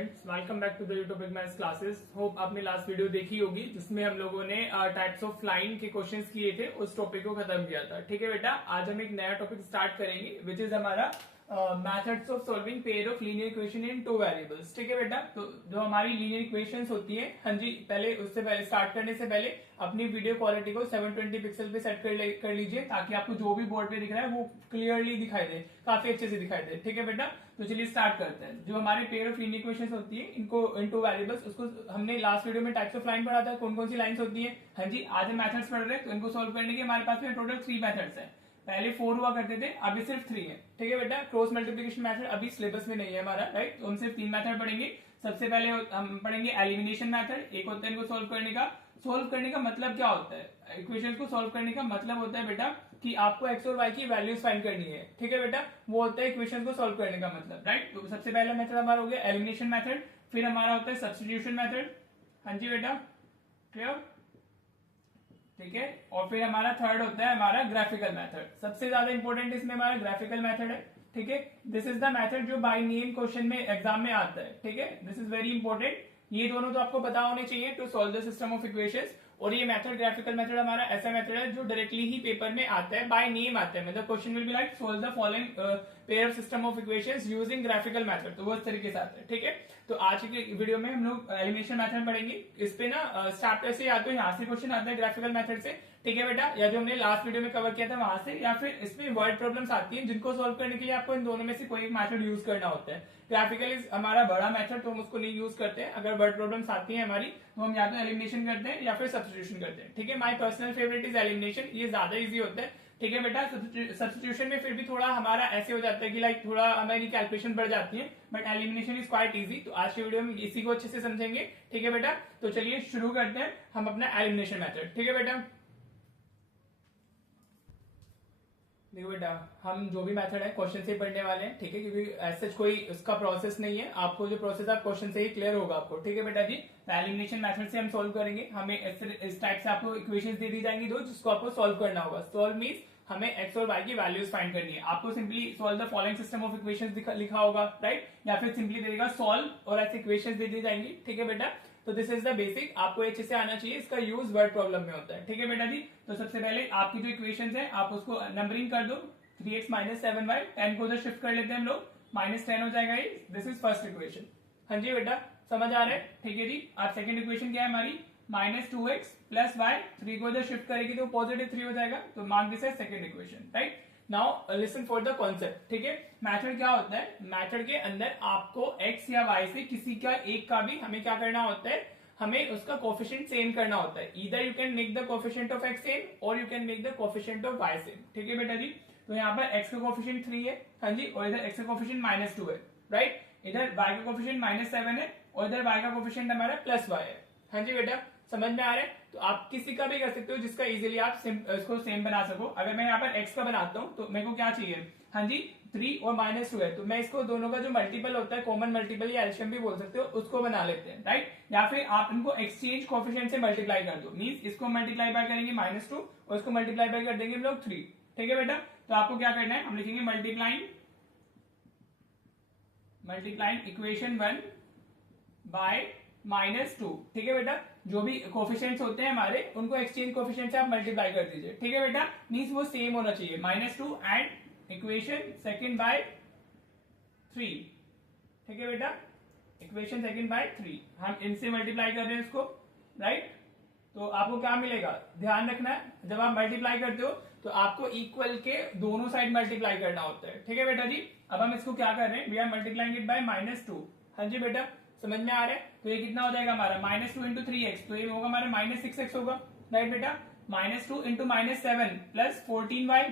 Students, welcome back to the YouTube maths classes. Hope आपने last video देखी होगी जिसमें हम लोगों ने टाइप्स ऑफ लाइन के क्वेश्चंस किए थे, उस टॉपिक को खत्म किया था। ठीक है बेटा, आज हम एक नया टॉपिक स्टार्ट करेंगे विच इज हमारा methods of solving pair of linear equation in two variables. ठीक है बेटा, तो जो हमारी लीनियर इक्वेशंस होती है, हाँ जी, पहले उससे पहले स्टार्ट करने से पहले अपनी वीडियो क्वालिटी को 720 पिक्सल पे सेट कर लीजिए ताकि आपको जो भी बोर्ड पे दिख रहा है वो क्लियरली दिखाई दे, काफी अच्छे से दिखाई दे। ठीक है बेटा, तो चलिए स्टार्ट करते हैं। जो हमारे पेयर ऑफ लीनियर इक्वेशंस होती है इनको इनटू वेरिएबल्स, उसको हमने लास्ट वीडियो में टाइप्स ऑफ लाइन पढ़ा था, कौन कौन सी लाइंस होती है। हाँ जी, आज हम मेथड्स पढ़ रहे हैं, तो इनको सोल्व करने के हमारे पास में टोटल 3 मेथड्स हैं। पहले 4 हुआ करते थे, अभी सिर्फ 3 है। ठीक है बेटा, क्रॉस मल्टीप्लिकेशन मेथड अभी सिलेबस में नहीं है हमारा, राइट। तो हम सिर्फ 3 मेथड पढ़ेंगे। सबसे पहले हम पढ़ेंगे एलिमिनेशन मेथड। एक होता है इनको सोल्व करने का। सोल्व करने का मतलब क्या होता है? इक्वेशन को सोल्व करने का मतलब होता है बेटा कि आपको एक्स और वाई की वैल्यूज फाइंड करनी है। ठीक है बेटा, वो होता है इक्वेशन को सोल्व करने का मतलब, राइट। तो सबसे पहला मेथड हमारा हो गया एलिमिनेशन मेथड, फिर हमारा होता है सब्स्टिट्यूशन मेथड। हाँ जी बेटा, क्लियर? ठीक है, और फिर हमारा थर्ड होता है हमारा ग्राफिकल मेथड। सबसे ज्यादा इंपॉर्टेंट इसमें हमारा ग्राफिकल मेथड है। ठीक है, दिस इज द मेथड जो बाय नेम क्वेश्चन में एग्जाम में आता है। ठीक है, दिस इज वेरी इंपॉर्टेंट। ये दोनों तो आपको पता होने चाहिए to solve the system of equations. और ये मेथड ग्राफिकल मेथड हमारा ऐसा मेथड है जो डायरेक्टली ही पेपर में आता है, बाय नेम आता है। मतलब question will be like solve the following pair of system of equations using graphical method, तो वो इस तरीके से आता है। ठीक है, तो आज की वीडियो में हम लोग एलिमिनेशन मेथड पढ़ेंगे। इस पे ना चैप्टर से या तो यहाँ से क्वेश्चन आता है ग्राफिकल मेथड से, ठीक है बेटा, या जो हमने लास्ट वीडियो में कवर किया था वहां से, या फिर इसमें वर्ड प्रॉब्लम्स आती हैं जिनको सोल्व करने के लिए आपको इन दोनों में से कोई एक मेथड यूज करना होता है। ग्राफिकल इज हमारा बड़ा मेथड, तो हम उसको नहीं यूज करते हैं। अगर वर्ड प्रॉब्लम्स आती है हमारी, तो हम या तो एलिमिनेशन करते हैं या फिर सब्स्टिट्यूशन करते हैं। ठीक है, my personal favourite is elimination, ये ज्यादा इजी होता है। ठीक है बेटा, सब्स्टिट्यूशन में फिर भी थोड़ा हमारा ऐसे हो जाता है कि लाइक थोड़ा हमारी कैलकुलेशन बढ़ जाती है, but elimination is quite easy. तो आज की वीडियो में इसी को अच्छे से समझेंगे। ठीक है बेटा, तो चलिए शुरू करते हैं हम अपना एलिमिनेशन मेथड। ठीक है बेटा, देखो बेटा, हम जो भी मेथड है क्वेश्चन से ही पढ़ने वाले हैं। ठीक है, क्योंकि ऐसा कोई उसका प्रोसेस नहीं है, आपको जो प्रोसेस है क्वेश्चन से ही क्लियर होगा आपको। ठीक है बेटा जी, तो एलिमिनेशन मेथड से हम सोल्व करेंगे। हमें इस टाइप से आपको इक्वेशंस दे दी जाएंगी दो, जिसको आपको सोल्व करना होगा। सोल्व मीन्स हमें एक्स और वाई की वैल्यूज फाइंड करनी है। आपको simply solve the following system of equations लिखा होगा, राइट, या फिर सिंपली दे देगा सोल्व और ऐसे इक्वेशंस दे दी जाएंगी। ठीक है बेटा, तो दिस इज द बेसिक, आपको अच्छे से आना चाहिए। इसका यूज वर्ड प्रॉब्लम में होता है। ठीक है बेटा जी, तो सबसे पहले आपकी जो इक्वेशंस है आप उसको नंबरिंग कर दो। 3x माइनस 7y, 10 को उधर शिफ्ट कर लेते हैं हम लोग, -10 हो जाएगा ये। This is first equation. हाँ जी बेटा, समझ आ रहा है? ठीक है जी, अब सेकंड इक्वेशन क्या है हमारी? -2x प्लस y, 3 को उधर शिफ्ट करेगी तो पॉजिटिव 3 हो जाएगा, तो मार्क दिस है second equation, right. Now listen for the concept. ठीक है, मेथड क्या होता है? मेथड के अंदर आपको x या y से किसी का एक का भी हमें क्या करना होता है, हमें उसका कोफिशिएंट सेम करना होता है। Either you can make the coefficient of x same और you can make the coefficient of y same. ठीक है बेटा जी, तो यहाँ पर x का कोफिशिएंट 3 है, हाँ जी, और इधर x का कोफिशिएंट -2 है, राइट। इधर y का कोफिशिएंट -7 है और इधर y का कोफिशिएंट हमारा +y है। हाँ जी बेटा, समझ में आ रहा है? तो आप किसी का भी कर सकते हो जिसका इजीली आप इसको सेम बना सको। अगर मैं यहाँ पर x का बनाता हूँ तो मेरे को क्या चाहिए? हाँ जी, 3 और -2 है, तो मैं इसको दोनों का जो मल्टीपल होता है, कॉमन मल्टीपल या एलसीएम भी बोल सकते हो, उसको बना लेते हैं, राइट। या फिर आप इनको एक्सचेंज कोफिशिएंट से मल्टीप्लाई कर दो। मींस इसको मल्टीप्लाई बाय करेंगे -2 और इसको मल्टीप्लाई बाय कर देंगे हम लोग 3। ठीक है बेटा, तो आपको क्या करना है, हम लिखेंगे मल्टीप्लाइंग इक्वेशन 1 बाय -2। ठीक है बेटा, जो भी कोफिशिएंट्स होते हैं हमारे, उनको एक्सचेंज कोफिशिएंट से आप मल्टीप्लाई कर दीजिए। ठीक है बेटा, मींस वो सेम होना चाहिए, -2 एंड इक्वेशन सेकंड बाय 3। ठीक है बेटा, इक्वेशन सेकंड बाय 3 हम इनसे मल्टीप्लाई कर रहे हैं इसको, राइट। तो आपको क्या मिलेगा, ध्यान रखना है, जब आप मल्टीप्लाई करते हो तो आपको इक्वल के दोनों साइड मल्टीप्लाई करना होता है। ठीक है बेटा जी, अब हम इसको क्या कर रहे हैं, we are multiplying it by -2। हाँ जी बेटा, समझ में आ रहा है? तो ये कितना हो जाएगा हमारा, -2 इंटू 3x, तो ये होगा हमारा -6x होगा, राइट बेटा। -2 इंटू -7 प्लस 14y,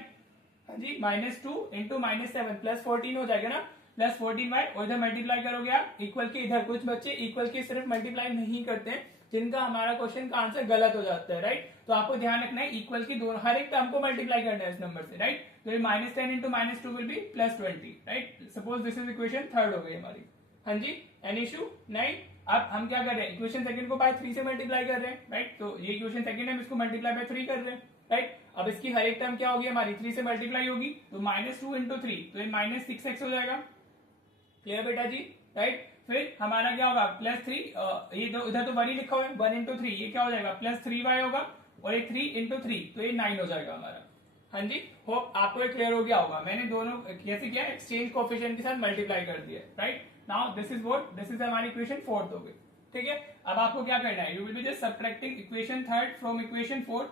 हाँ जी, -2 इंटू -7 प्लस 14 हो जाएगा ना, प्लस 14y, और इधर मल्टीप्लाई करोगे आप इक्वल के इधर। कुछ बच्चे इक्वल के सिर्फ मल्टीप्लाई नहीं करते हैं, जिनका हमारा क्वेश्चन का आंसर गलत हो जाता है, राइट। तो आपको ध्यान रखना है इक्वल की दोनों हर एक टर्म को मल्टीप्लाई करना है इस नंबर से, राइट। तो ये -10 into -2 will be +20, right. Suppose this is equation third हो गई हमारी। हाँ जी, एनी इशू नहीं? अब हम क्या कर रहे हैं, इक्वेशन सेकंड को बाय 3 से मल्टीप्लाई कर रहे हैं, राइट। तो ये इक्वेशन सेकंड है, हम इसको मल्टीप्लाई बाय 3 कर रहे हैं, राइट। अब इसकी हर एक टर्म क्या होगी हमारी, 3 से मल्टीप्लाई होगी, तो -2 इंटू 3, तो ये -6x हो जाएगा। क्लियर बेटा जी, राइट। फिर हमारा क्या होगा +3, ये तो इधर तो 1 ही लिखा हुआ है, 1 इंटू 3 ये क्या हो जाएगा +3y होगा, और ये 3 इंटू 3 तो ये 9 हो जाएगा हमारा। हाँ जी, होप आपको ये क्लियर हो गया होगा। मैंने दोनों कैसे किया, एक्सचेंज कोएफिशिएंट के साथ मल्टीप्लाई कर दिया, राइट। नाउ दिस इज हमारी इक्वेशन 4 हो गई, ठीक है। अब आपको क्या करना है, you will be just subtracting equation 3 from equation 4,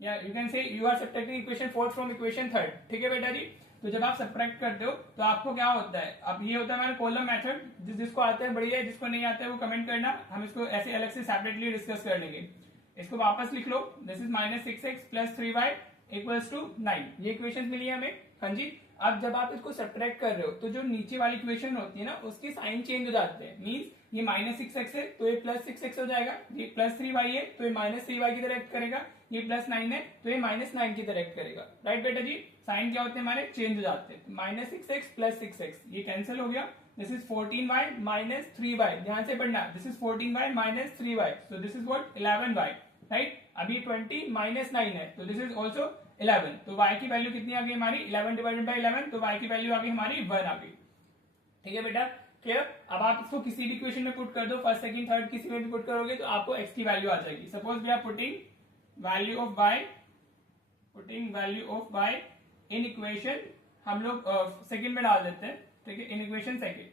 या you can say you are subtracting equation 4 from equation 3, ठीक है बेटा जी। तो जब आप सब्ट्रैक्ट करते हो तो आपको क्या होता है, अब ये होता है हमारा कॉलम मेथड, जिसको आता है बढ़िया है, जिसको नहीं आता है वो कमेंट करना, हम इसको ऐसे अलग से सेपरेटली डिस्कस कर लेंगे। इसको वापस लिख लो, दिस इज -6x + 3y = 9, ये इक्वेशन मिली है हमें। हाँ जी, अब जब आप इसको सब्ट्रैक्ट कर रहे हो तो जो नीचे वाली इक्वेशन होती है ना, उसके साइन चेंज हो जाते हैं। मींस ये -6x है तो ये +6x हो जाएगा, ये +3y है तो ये -3y की तरह एक्ट करेगा, ये +9 है तो ये -9 की तरह एक्ट करेगा, राइट बेटा जी। साइन क्या होते हैं हमारे, चेंज हो जाते हैं। -6x + 6x ये कैंसिल हो गया, दिस इज 14y - 3y, ध्यान से पढ़ना, this is 14y - 3y, so this is what 11y, right. अभी 20 - 9 है तो दिस इज ऑल्सो 11, तो y की वैल्यू कितनी आ गई हमारी 11 / 11, तो y की वैल्यू आ गई हमारी 1 आ गई, ठीक है बेटा, क्लियर। अब आप इसको किसी भी इक्वेशन में पुट कर दो, फर्स्ट सेकंड थर्ड किसी में भी पुट करोगे तो आपको x की वैल्यू आ जाएगी। Suppose we are putting value of y in equation, हम लोग सेकंड में डाल देते हैं, ठीक है, इन इक्वेशन सेकंड।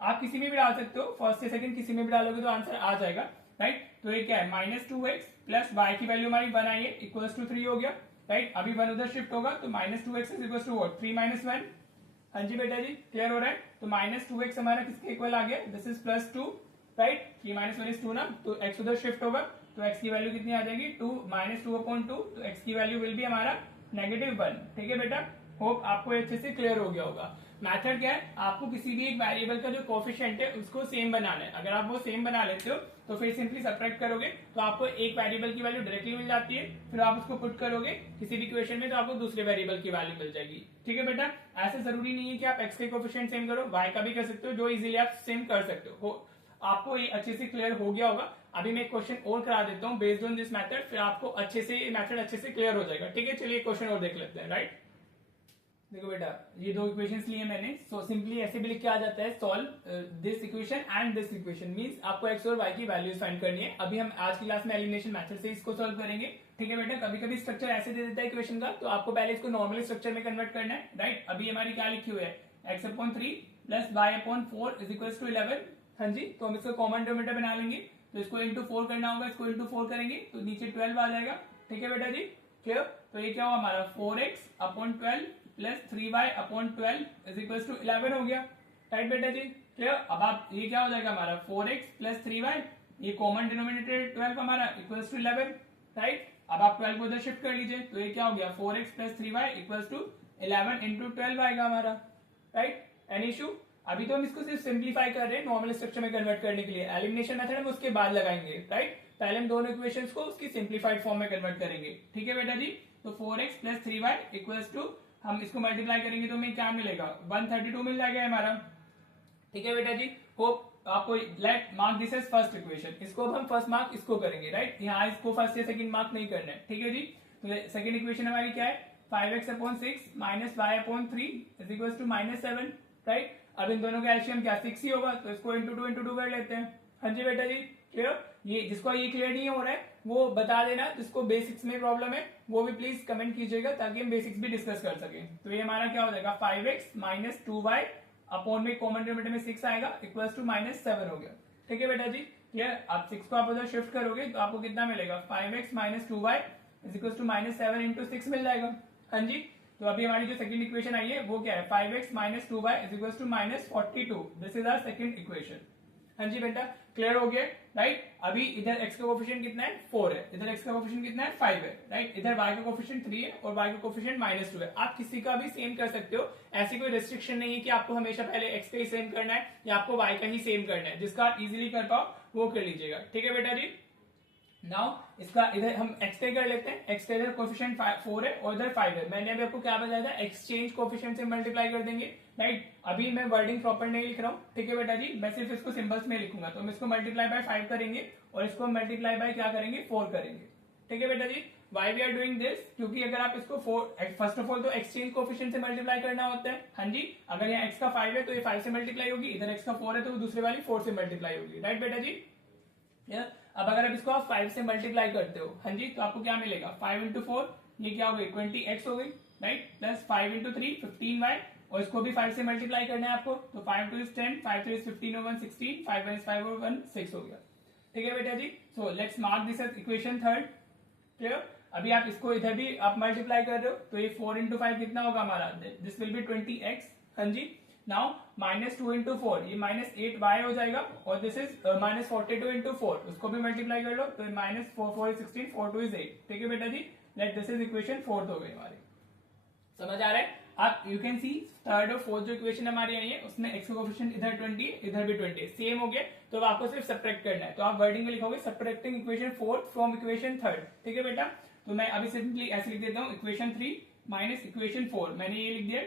आप किसी में भी डाल सकते हो, फर्स्ट से सेकंड किसी में भी डालोगे तो आंसर आ जाएगा, राइट। तो ये क्या है, -2x प्लस y की वैल्यू हमारी 1 आई है, = 3 हो गया, राइट। अभी 1 उधर शिफ्ट होगा तो -2x = 3 - 1। हाँ जी बेटा जी, क्लियर हो रहा है। तो -2x हमारा किसके इक्वल आ गया, दिस इज +2, राइट। 3 - 1 = 2 ना, तो x उधर शिफ्ट होगा तो x की वैल्यू कितनी आ जाएगी 2 - 2/2, तो x की वैल्यू विल बी हमारा -1, ठीक है बेटा। होप आपको अच्छे से क्लियर हो गया होगा। मेथड क्या है, आपको किसी भी एक वेरिएबल का जो कोएफिशिएंट है उसको सेम बनाना है। अगर आप वो सेम बना लेते हो तो फिर सिंपली सब्ट्रैक्ट करोगे तो आपको एक वेरिएबल की वैल्यू डायरेक्टली मिल जाती है, फिर आप उसको पुट करोगे किसी भी इक्वेशन में तो आपको दूसरे वेरिएबल की वैल्यू मिल जाएगी, ठीक है बेटा। ऐसे जरूरी नहीं है कि आप x के कोएफिशिएंट सेम करो, y का भी कर सकते हो, जो इजीली आप सेम कर सकते हो। आपको ये अच्छे से क्लियर हो गया होगा। अभी मैं क्वेश्चन और करा देता हूँ बेस्ड ऑन दिस मेथड, फिर आपको अच्छे से ये मेथड अच्छे से क्लियर हो जाएगा, ठीक है। चलिए क्वेश्चन और देख लेते हैं, राइट। देखो बेटा, ये दो इक्वेशंस लिए मैंने, सो सिंपली ऐसे भी लिख के आ जाता है, solve this equation and this equation, means आपको x और y की वैल्यूज फाइंड करनी है। अभी हम आज की क्लास में एलिमिनेशन मेथड से इसको सॉल्व करेंगे, ठीक है बेटा। कभी कभी स्ट्रक्चर ऐसे दे देता है इक्वेशन का, तो आपको पहले इसको नॉर्मल स्ट्रक्चर में कन्वर्ट करना है, राइट। अभी हमारी क्या लिखी हुई है, x/3 + y/4 = 11। हाँ जी, तो हम इसको कॉमन डिनोमिनेटर बना लेंगे, तो इसको इंटू 4 करना होगा, इसको इंटू 4 करेंगे तो नीचे 12 आ जाएगा, ठीक है बेटा जी, क्लियर। तो ये क्या हुआ हमारा 4x/12 + 3y/12 = 11 हो गया, राइट बेटा जी, क्लियर। अब आप ये क्या हो जाएगा हमारा 4x + 3y, ये कॉमन डिनोमिनेटर 12 हमारा = 11, राइट। अब आप 12 को उधर शिफ्ट कर लीजिए तो ये क्या हो गया 4x + 3y = 11 × 12 आएगा हमारा, राइट। Any issue. अभी तो हम इसको सिर्फ सिंप्लीफाई कर रहे हैं नॉर्मल स्ट्रक्चर में कन्वर्ट करने के लिए, एलिमिनेशन मेथड हम उसके बाद लगाएंगे, राइट। पहले हम दोनों इक्वेशंस को उसकी सिंप्लीफाइड फॉर्म में कन्वर्ट करेंगे, ठीक है बेटा जी। तो 4x + 3y = हम इसको मल्टीप्लाई करेंगे तो हमें क्या मिलेगा 132 मिल जाएगा हमारा, ठीक है बेटा जी। होप आपको let mark this as first equation, इसको अब हम फर्स्ट मार्क इसको करेंगे, राइट। यहाँ इसको फर्स्ट या सेकंड मार्क नहीं करना है, ठीक है जी। तो सेकंड इक्वेशन हमारी क्या है 5x/6 - y/3 = -7, राइट। अब इन दोनों का एलसीएम क्या 6 ही होगा, तो इसको इंटू 2 कर लेते हैं। हाँ जी बेटा जी, क्लियर। ये जिसको ये क्लियर नहीं हो रहा है वो बता देना, जिसको बेसिक्स में प्रॉब्लम है वो भी प्लीज कमेंट कीजिएगा ताकि हम बेसिक्स भी डिस्कस कर सकें। तो ये हमारा क्या हो जाएगा 5x - 2y अपॉन में कॉमन डिनोमिनेटर में 6 आएगा = -7 हो गया, ठीक है बेटा जी, क्लियर। आप 6 को आप उधर शिफ्ट करोगे तो आपको कितना मिलेगा 5x - 2y = -7 × 6 मिल जाएगा। हाँ जी, तो अभी हमारी जो सेकंड इक्वेशन आई है वो क्या है 5x - 2y = -42, this is our second equation. हाँ जी बेटा, क्लियर हो गया, राइट। अभी इधर x का कोएफिशिएंट कितना है 4 है, इधर x का कोएफिशिएंट कितना है 5 है, राइट। इधर y का कोएफिशिएंट 3 है और y का कोएफिशिएंट -2 है। आप किसी का भी सेम कर सकते हो, ऐसी कोई रेस्ट्रिक्शन नहीं है कि आपको हमेशा पहले x का ही सेम करना है या आपको y का ही सेम करना है, जिसका आप इजीली कर पाओ वो कर लीजिएगा, ठीक है बेटा जी। नाउ इसका इधर हम x का कर लेते हैं, x का इधर कोएफिशिएंट 4 है और इधर 5 है। मैंने अभी आपको क्या बताया था एक्सचेंज कोएफिशिएंट से मल्टीप्लाई कर देंगे, राइट। अभी मैं वर्डिंग प्रॉपर नहीं लिख रहा हूँ, ठीक है बेटा जी, मैं सिर्फ इसको सिंबल्स में लिखूंगा। तो हम इसको मल्टीप्लाई बाय 5 करेंगे और इसको मल्टीप्लाई बाय क्या करेंगे 4 करेंगे, ठीक है बेटा ji. Why we are doing this, क्योंकि अगर आप इसको फर्स्ट ऑफ ऑल तो एक्सचेंज कोफिशिएंट से मल्टीप्लाई करना होता है। हाँ जी, अगर यहाँ x का 5 है तो ये 5 से मल्टीप्लाई होगी, इधर x का 4 है तो दूसरे वाली 4 से मल्टीप्लाई होगी, राइट बेटा जी। अब अगर आप इसको आप 5 से मल्टीप्लाई करते हो, हाँ जी, तो आपको क्या मिलेगा 5 इंटू 4, ये क्या हो गई 20x हो गई, राइट, प्लस 5 इंटू 3 15y, और इसको भी 5 से मल्टीप्लाई करना है आपको, तो 5 2 is 10, 5 3 is 15 और 1 16, 5 1 is 5 और 1 6 हो गया। ठीक है बेटा ji, so let's mark this as equation third. Clear. अभी आप इसको इधर भी आप मल्टीप्लाई कर रहे हो, तो ये 4 इंटू 5 कितना होगा हमारा, दिस विल बी 20x। हाँ जी, नाउ माइनस 2 इंटू 4, ये माइनस 8y हो जाएगा, और दिस इज माइनस 42 इंटू 4, उसको भी मल्टीप्लाई कर लो, तो माइनस 4 4 is 16, 4 2 is 8। ठीक है बेटा ji, let this is equation fourth हो गई हमारी। समझ आ रहा है? आप यू कैन सी थर्ड और फोर्थ जो इक्वेशन हमारी आई है उसमें x का कोफिशिएंट इधर 20 इधर भी 20 सेम हो गया, तो आपको सिर्फ सब्ट्रैक्ट करना है, तो आप वर्डिंग में लिखोगे subtracting equation fourth from equation third. ठीक है बेटा, तो मैं अभी सिंपली ऐसे लिख देता हूँ इक्वेशन 3 माइनस इक्वेशन 4, मैंने ये लिख दिया,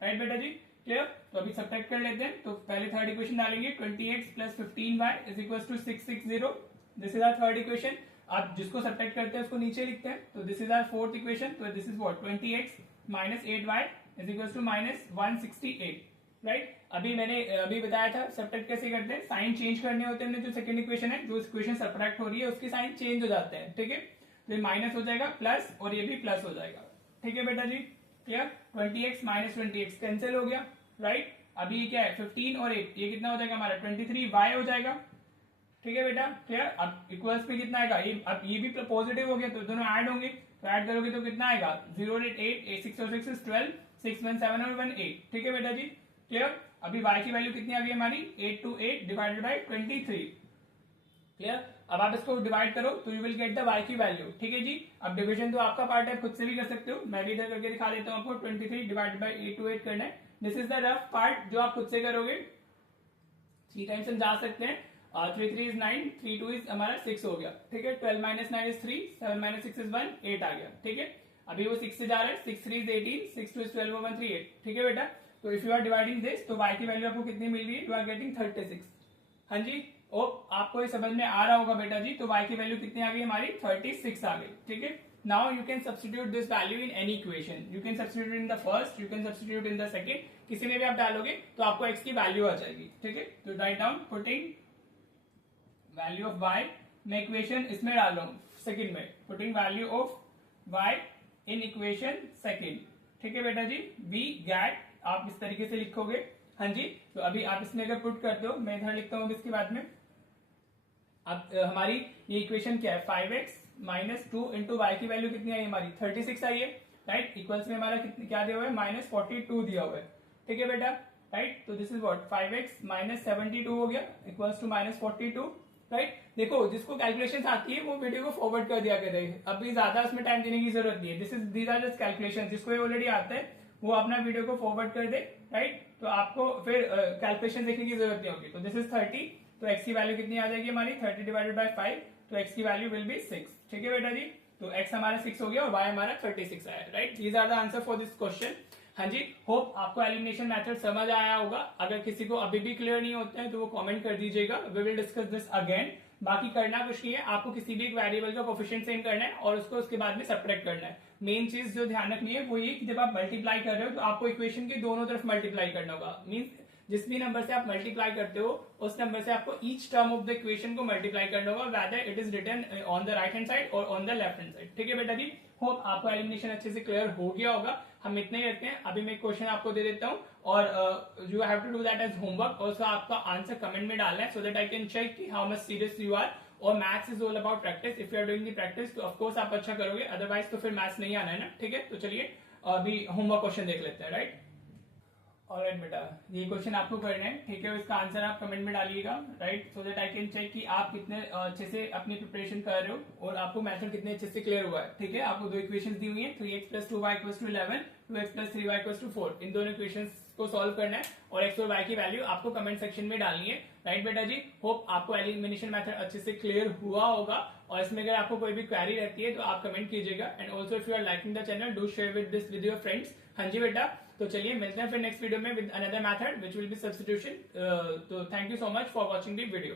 राइट बेटा जी। क्लियर, तो अभी सब्ट्रैक्ट कर लेते हैं, तो पहले थर्ड इक्वेशन डालेंगे 20x plus 15y is equal to 660, this is our third equation. आप जिसको सब्ट्रैक्ट करते हैं उसको नीचे लिखते हैं, तो this is our fourth equation, तो this is what 20x minus 8y is equal to minus 168, right. अभी मैंने अभी बताया था सब्ट्रैक्ट कैसे करते हैं, साइन चेंज करने होते हैं, जो सेकंड इक्वेशन है, जो इक्वेशन सब्ट्रैक्ट हो रही है उसके साइन चेंज हो जाते हैं। ठीक है, तो ये माइनस हो जाएगा प्लस, और ये भी प्लस हो जाएगा। ठीक है बेटा जी, clear. 20x minus 20x cancel हो गया, राइट। अभी ये क्या है 15 और 8, ये कितना हो जाएगा हमारा 23y हो जाएगा। ठीक है बेटा, क्लियर। अब इक्वल्स में कितना आएगा, ये अब ये भी पॉजिटिव हो गया, तो दोनों ऐड होंगे, तो ऐड करोगे तो कितना आएगा 0 8 8 6 और 6 is 12, 6 1 7 और 1 8। ठीक है बेटा जी, क्लियर। अभी y की वैल्यू कितनी आ गई हमारी 8 to 8 डिवाइडेड बाई 23। क्लियर, अब आप इसको डिवाइड करो तो you will get the y की वैल्यू। ठीक है जी, अब डिवीजन तो आपका पार्ट है, खुद से भी कर सकते हो, मैं भी इधर करके दिखा देता हूँ आपको। 23 डिवाइडेड बाई 8 to 8 करना है, this is the rough part जो आप खुद से करोगे, 3 टाइम्स हम जा सकते हैं। 3 3 is 9, 3 2 is हमारा 6 हो गया। ठीक है, 12 minus 9 is 3, 7 minus 6 is 1, 8 आ गया। ठीक है, अभी वो 6 से जा रहा है, 6 3 is 18, 6 2 is 12 और 1 3 8। ठीक है बेटा, तो if you are dividing this, तो y की वैल्यू आपको कितनी मिल रही है, यू आर गेटिंग 36। हाँ जी, ओ आपको ये समझ में आ रहा होगा बेटा जी, तो y की वैल्यू कितनी आ गई हमारी 36 आ गई। ठीक है, now you can substitute this value in any equation, you can substitute in the first, you can substitute in the second, किसी में भी आप डालोगे तो आपको x की वैल्यू आ जाएगी। ठीक है, तो write down putting value of y, मैं इक्वेशन इसमें डाल रहा हूँ सेकंड में, putting value of y in equation second. ठीक है बेटा जी, वी गैट आप इस तरीके से लिखोगे। हाँ जी, तो अभी आप इसमें अगर पुट करते हो, मैं इधर लिखता हूँ इसके बाद में। अब हमारी ये इक्वेशन क्या है 5x माइनस 2 इंटू वाई की वैल्यू कितनी आई हमारी 36 आई है, राइट। इक्वल्स में हमारा क्या दिया हुआ है माइनस 42 दिया हुआ है। ठीक है बेटा, राइट, तो this is what 5x minus 72 हो गया इक्वल्स टू माइनस 42, राइट। देखो जिसको कैलकुलेशन आती है वो वीडियो को फॉरवर्ड कर दिया करे, अभी ज्यादा उसमें टाइम देने की जरूरत नहीं है। दीज आर जस्ट कैलकुलेशन, जिसको ये ऑलरेडी आता है वो अपना वीडियो को फॉरवर्ड कर दे, राइट। तो आपको फिर कैलकुलेशन देखने की जरूरत नहीं होगी। तो दिस इज 30, तो x की वैल्यू कितनी आ जाएगी हमारी 30 डिवाइडेड बाय 5, तो x की वैल्यू विल बी 6। ठीक है बेटा जी, तो x हमारा 6 हो गया और y हमारा 36 आया, right. These are the answer for this question. हाँ जी, होप आपको एलिमिनेशन मेथड समझ आया होगा। अगर किसी को अभी भी क्लियर नहीं होता है तो वो कमेंट कर दीजिएगा, we will discuss this again. बाकी करना कुछ नहीं है, आपको किसी भी एक वेरिएबल का कोफिशिएंट सेंड करना है और उसको उसके बाद में सब्ट्रैक्ट करना है। मेन चीज जो ध्यान रखनी है वो ये कि जब आप मल्टीप्लाई कर रहे हो तो आपको इक्वेशन के दोनों तरफ मल्टीप्लाई करना होगा। मीन्स जिस भी नंबर से आप मल्टीप्लाई करते हो उस नंबर से आपको each term of the equation को मल्टीप्लाई करना होगा, whether it is written on the right hand side और on the left hand side. ठीक है बेटा जी, होप आपको एलिमिनेशन अच्छे से क्लियर हो गया होगा। हम इतने ही रखते हैं, अभी मैं क्वेश्चन आपको दे देता हूँ और you have to do that as homework. और उसका आपका आंसर कमेंट में डालना है so that I can check how much serious you are. और maths is all about practice, if you are doing the practice तो ऑफकोर्स आप अच्छा करोगे, अदरवाइज तो फिर मैथ्स नहीं आना है ना। ठीक है, तो चलिए अभी होमवर्क क्वेश्चन देख लेते हैं, राइट। ऑलराइट बेटा, ये क्वेश्चन आपको करना है, ठीक है। इसका आंसर आप कमेंट में डालिएगा, right, so that I can check कि आप कितने अच्छे से अपनी प्रिपरेशन कर रहे हो और आपको मेथड कितने अच्छे से क्लियर हुआ है। ठीक है, आपको दो इक्वेशंस दी हुई है, 3x plus 2y equals to 11, 2x plus 3y equals to 4। इन दोनों इक्वेशंस को सॉल्व करना है और x और y की वैल्यू आपको कमेंट सेक्शन में डालनी है, राइट बेटा जी। होप आपको एलिमिनेशन मेथड अच्छे से क्लियर हुआ होगा और इसमें अगर आपको कोई भी क्वेरी रहती है तो आप कमेंट कीजिएगा। And also if you are liking the channel do share with this with your friends. हाँ जी बेटा, तो चलिए मिलते हैं फिर नेक्स्ट वीडियो में with another method which will be substitution. तो thank you so much for watching the video.